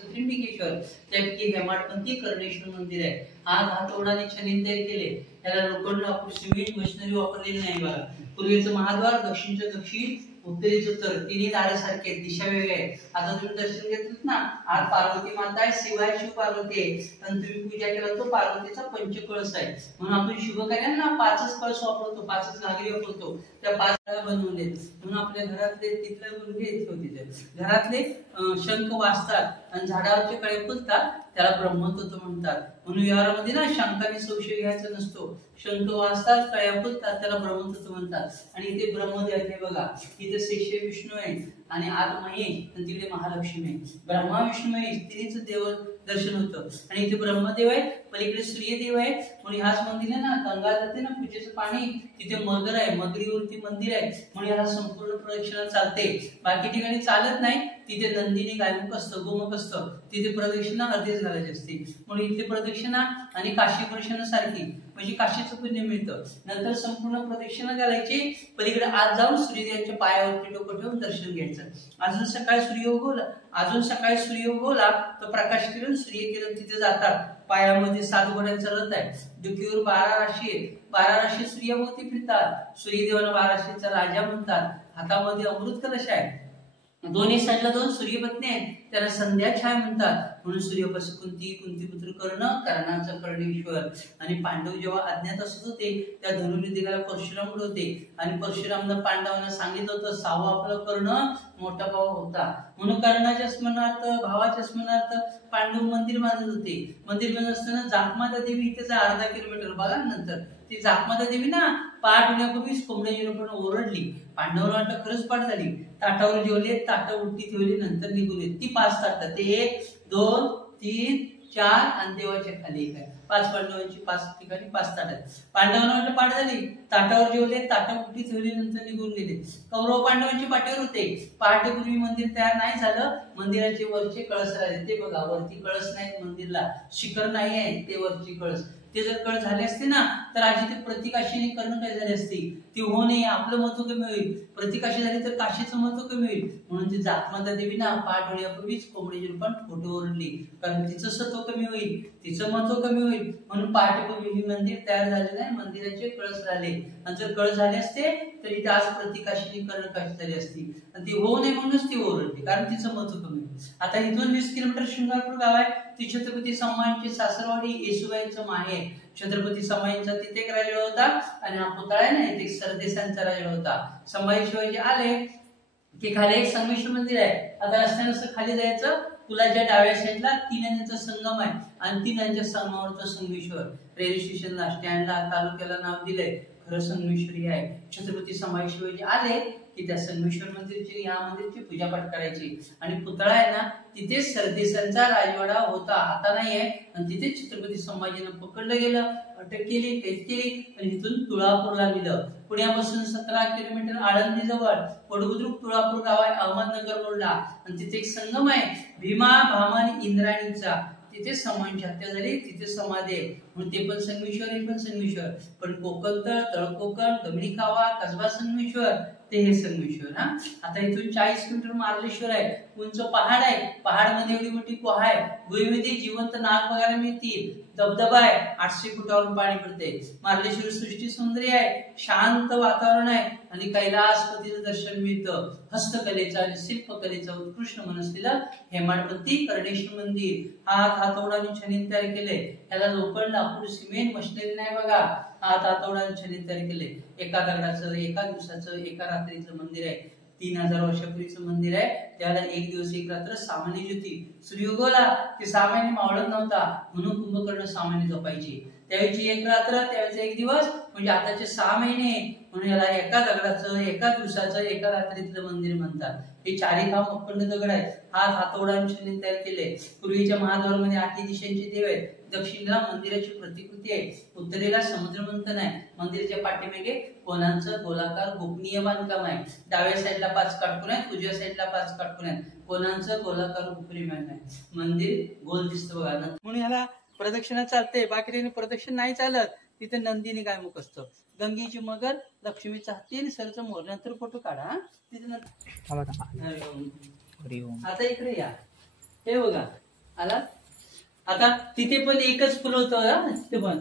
त्र्यंबकेश्वर, त्यापैकी हेमाडपंथी कर्णेश्वर मंदिर आहे. आज हातोडाने छान तयार केले. त्याला लोखंड आपण सिमेंट मशिनरी वापरलेली नाही बघा. पूर्वेचं महाद्वार, दक्षिणचं दक्षिण, उत्तरेचं उत्तर, तिन्ही दारासारखे दिशा वेगळ्या आहेत. आता तुम्ही दर्शन घेतलं ना, आज पार्वती माता आहे, शिवाय शिव पार्वती आहे, आणि तुम्ही पूजा केला तो पार्वतीचा पंचकळस आहे. म्हणून आपण शुभ कार्यांना 5च कळस वापरतो, 5च घागरी वापरतो. त्या 5 बनवले. म्हणून आपल्या घरातले तिथले मुलगे होते, घरातले शंख वाजतात आणि झाडावरचे कळे फुलतात, त्याला ब्रह्मतत्व म्हणतात. म्हणून व्यवहारामध्ये ना शंखाने संशय घ्यायचा नसतो. शंख वाजतात, कळ्या फुलतात, त्याला ब्रह्मतत्व म्हणतात. आणि इथे ब्रह्मदेव आहे बघा, इथे शेष विष्णू आहे आणि आत महेश आणि तिकडे महालक्ष्मी आहे. ब्रह्मा विष्णू महेश तिन्हीचं देव दर्शन होतं. आणि इथे ब्रह्मदेव आहे, पलीकडे सूर्यदेव आहे. म्हणून ह्याच मंदिर ना गंगा जाते ना पूजेचं पाणी, तिथे मगर आहे, मगरीवरती मंदिर आहे. म्हणून याला संपूर्ण प्रदक्षिणा चालते. बाकी ठिकाणी चालत नाही. तिथे नंदिनी गायमुख असतं, गोमुख असतं, तिथे प्रदक्षिणा अर्धीच घालायची असते. म्हणून इथे प्रदक्षिणा आणि काशी प्रदक्षिणा सारखी, म्हणजे काशीचं पुण्य मिळतं. नंतर संपूर्ण प्रदक्षिणा घालायची. पलीकडे आज जाऊन सूर्यदेवाच्या पायावरती डोकं ठेवून दर्शन घ्यायचं. अजून सकाळी सूर्य उगवला तर प्रकाश किरण, सूर्य किरण तिथे जातात. पायामध्ये 7 घोड्यांचा रथ आहे. डोकीवर 12 राशी आहेत. 12 राशी सूर्याभोवती फिरतात. सूर्यदेवाला 12 राशीचा राजा म्हणतात. हातामध्ये अमृत कलश आहे. दोन्ही साईडला 2 सूर्यपत्नी आहेत, त्याला संध्या छाया म्हणतात. म्हणून सूर्यपासून कुंतीपुत्र कर्ण, कर्णाचा कर्णेश्वर. आणि पांडव जेव्हा अज्ञात असत होते, त्या धनुर्विद्येला परशुराम होते. आणि परशुरामनं पांडवांना सांगितलं होतं, 6वा आपला कर्ण मोठा भाऊ होता. म्हणून कर्णाच्या स्मरणार्थ, भावाच्या स्मरणार्थ पांडव मंदिर बांधत होते. मंदिर बांधत असताना जाखमाता देवी इथेच अर्धा किलोमीटर बघा. नंतर ती जाखमाता देवी ना पाठ होण्यापूर्वीच कोंबड्याची पण ओरडली. पांडवांना वाटलं खरंच पाठ झाली. ताटावर जेवले, ताट उलटी ठेवली, नंतर निघून ती 5 ताटं, ते 1 2 3 4 आणि देवाच्या खाली एक आहे. 5 पांडवांची 5 ठिकाणी 5 ताट आहेत. पांडवांना वाटलं पाठ झाली, ताटावर जेवले, ताट उलटी ठेवली, नंतर निघून गेले. कौरव पांडवांची पाठीवर होते. पहाटेपूर्वी मंदिर तयार नाही झालं. मंदिराचे वरचे कळस राहिले, ते बघा वरती कळस नाहीत मंदिरला, शिखर नाही आहे, ते वरची कळस. ते जर कळ झाले असते ना तर आधी ते प्रतिकाशीने करणं काय झाले असते. ती हो नाही, आपलं महत्व कमी होईल. प्रतिकाशी झाली तर काशीचं महत्व कमी होईल. म्हणून ती जाखमाता देवी ना पाठ होण्यापूर्वीच कोंबडीची रूपात फोटो ओरडली, कारण तिचं सत्व कमी होईल, तिचं महत्व कमी होईल. म्हणून पहाटेपूर्वी हे मंदिर तयार झाले नाही, मंदिराचे कळस राहिले. आणि जर कळस झाले असते तर इथे आज प्रतिकाशीने करणं काशी झाली असती. आणि ती होऊ नये म्हणूनच ती ओरडली, कारण तिचं महत्व कमी होईल. आता इथून 20 किलोमीटर शृंगारपूर गाव आहे. ती छत्रपती संभाजींची सासरवाडी, येसुबाईंचं माहेर. छत्रपती संभाजींचा तिथे एक राजा होता आणि हा पुतळा आहे ना इथे सरदेशांचा राजा होता. संभाजी शिवाजी आले की खाली एक संगमेश्वर मंदिर आहे. आता रस्त्यानं खाली जायचं, पुलाच्या डाव्या साईडला 3 नद्यांचा संगम आहे आणि 3 नद्यांच्या संगमावरचं संगमेश्वर. रेल्वे स्टेशनला, स्टँडला, तालुक्याला नाव दिलंय, खरं संगमेश्वरी आहे. छत्रपती संभाजी शिवाजी आले की त्या संगमेश्वर मंदिरची, या मंदिरची पूजापाठ करायची. आणि पुतळा आहे ना तिथे सरदेशांचा राजवाडा होता, आता नाही आहे. आणि तिथे छत्रपती संभाजीनं पकडलं गेलं, अटक केली, कैद केली आणि इथून तुळापूरला नेलं. पुण्यापासून 17 किलोमीटर आळंदी जवळ पडबुद्रुक तुळापूर गाव आहे, अहमदनगर रोडला. आणि तिथे एक संगम आहे भीमा, भामा आणि इंद्राणीचा. तिथे संभाजींची हत्या झाली, तिथे समाधी आहे. म्हणून ते पण संगमेश्वर, हे पण संगमेश्वर. पण कोकणतळ, तळकोकण, दमडी कावा, कसबा संगमेश्वर, ते हे संगमेश्वर. हा आता इथून 40 किलोमीटर मार्लेश्वर आहे. उंच पहाड आहे, पहाड मध्ये एवढी मोठी गुहा आहे. गुहेमध्ये जिवंत नाग बघायला मिळतील. धबधबा आहे, 800 फुटावरून पाणी पडते. मार्लेश्वर सृष्टी सौंदर्य आहे, शांत वातावरण आहे आणि कैलासपतीचं दर्शन मिळतं. हस्तकलेचं आणि शिल्पकलेचं उत्कृष्ट मनसलेलं हेमाडपंथी कर्णेश्वर मंदिर. हातोडाने छान तयार केलंय. त्याला लोखंड, लाकूड, सिमेंट मशिनरी नाही बघा. हातोडाने छान तयार केलंय. एका दगडाचं, एका दिवसाचं, एका रात्रीचं मंदिर आहे. 3000 वर्षापूर्वीचं मंदिर आहे. त्याला 1 दिवस 1 रात्र 6 महिने ज्योती. सूर्य उगवला ते 6 महिने मावळत नव्हता, म्हणून कुंभकर्ण 6 महिने जपायचे. त्यावेळी 1 रात्र, त्यावेळी 1 दिवस, म्हणजे आताचे 6 महिने. म्हणून याला एका दगडाचं, एका दिवसाचं, एका रात्रीतलं मंदिर म्हणतात. हे 4 खांब अखंड दगड आहेत. हातोडाने तयार केले. पूर्वीच्या महाद्वारामध्ये 8 दिशांचे देव आहेत. दक्षिणेला मंदिराची प्रतिकृती आहे, उत्तरेला समुद्र मंथन आहे. मंदिराच्या पाठीमागे कोणाचं गोलाकार गोपनीय बांधकाम आहे. डाव्या साईडला 5 काटकोन आहेत, उजव्या साईडला 5 काटकोन आहेत. कोणाचं गोलाकार गोपनीय आहे. मंदिर गोल दिसतं बघा. म्हणून याला प्रदक्षिणा चालते, बाकी प्रदक्षिण नाही चालत. तिथे नंदिनी गायमुख असतं, गंगेची मगर, लक्ष्मीचा हत्ती आणि सरचं मोर. नंतर फोटो काढा. तिथे आता इकडे या. हे बघा आला. आता तिथे पण एकच फुलं होतं, तिथे पण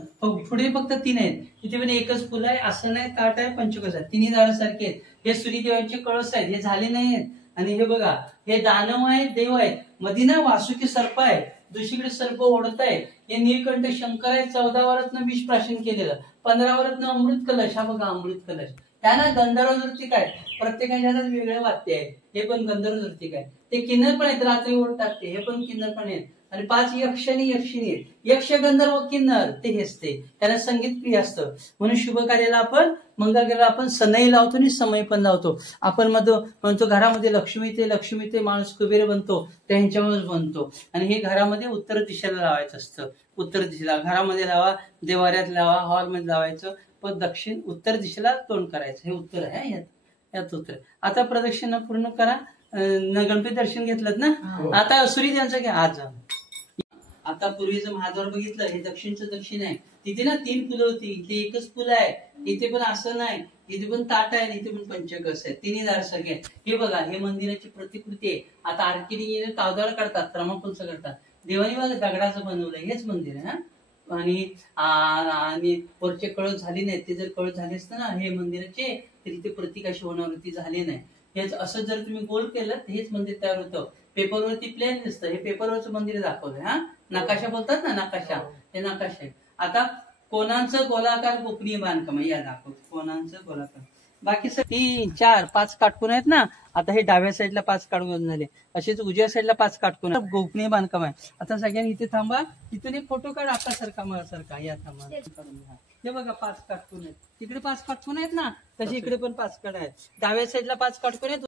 पुढे फक्त 3 आहेत, तिथे पण एकच फुलं आहे, असं नाही, ताट आहे, पंचकस आहे, तिन्ही दार सारखे आहेत. हे सूर्यदेवांचे कळस आहेत, हे झाले नाही आहेत. आणि हे बघा, हे दानव आहेत, देव आहेत, मध्ये ना वासुकी सर्प आहे, दुसरीकडे सर्प ओढत आहे. हे नीलकंठ शंकर आहे, 14 वरातनं विष प्राशन केलेलं, 15 वरातनं अमृत कलश. हा बघा अमृत कलश. त्याला गंधर्व नृत्य काय, प्रत्येकाच्या हातात वेगळे वाद्य आहे, हे पण गंधर्व नृत्य काय. ते किन्नर पण आहेत, रात्री ओढ टाकते, हे पण किन्नर पण आहेत. आणि 5 यक्षिणी आहेत, यक्ष गंधर्व किन्नर ते हेच ते, त्यांना संगीत प्रिय असतं. म्हणून शुभ कार्याला आपण, मंगल कार्याला आपण सनई लावतो आणि समय पण लावतो. आपण म्हणतो घरामध्ये लक्ष्मी ते माणूस कुबेर बनतो, त्यांच्यामुळेच बनतो. आणि हे घरामध्ये उत्तर दिशेला लावायचं असतं, उत्तर दिशेला घरामध्ये लावा, देवाऱ्यात लावा, हॉलमध्ये लावायचं, पण दक्षिण उत्तर दिशेला तोंड करायचं. हे उत्तर आहे, यात उत्तर. आता प्रदक्षिणा पूर्ण करा. गणपती दर्शन घेतलं ना, आता सूर्यदेवांचं घ्या. आज आता पूर्वीचं महाद्वार बघितलं, हे दक्षिण आहे. तिथे ना 3 फुलं होती, इथे एकच फुलं आहे. इथे पण असं नाही, इथे पण ताट आहे, इथे पण पंचकस आहे, तिन्ही दार सगळे. हे बघा, हे मंदिराची प्रतिकृती आहे. आता आर्किटेक्ट कावदाळ काढतात, थर्माकोलचं करतात. देवानी बघा दगडाचं बनवलंय, हेच मंदिर आहे. आणि वरचे कळस झाले नाहीत, ते जर कळस झाले असते ना हे मंदिराचे, तर इथे प्रतिकाशी होणार होती, झाले नाही. हेच असं जर तुम्ही गोल केलं तर हेच मंदिर तयार होतं. पेपरवरती प्लेन दिसतं, हे पेपरवरचं मंदिर दाखवलंय. नकाशा बोलतात ना, नकाशा, हे नकाशा आहे. आता कोणाचं गोलाकार गोपनीय बांधकाम या दाखवतो, कोणाचं गोलाकार. बाकी 3, 4, 5 काटकोन आहेत ना. आता हे डाव्या साईडला 5 काटकोन झाले, असेच उजव्या साईडला 5 काटकोन, गोपनीय बांधकाम आहे. आता सगळ्यांनी इथे थांबा, तिथून एक फोटो काढ आपल्यासारखा, मला या थांबा. हे बघा 5 काटकोन आहेत, तिकडे 5 काटकोन आहेत ना, तसे इकडे पण 5 काढ आहेत. डाव्या साईडला 5 काटकोन आहेत.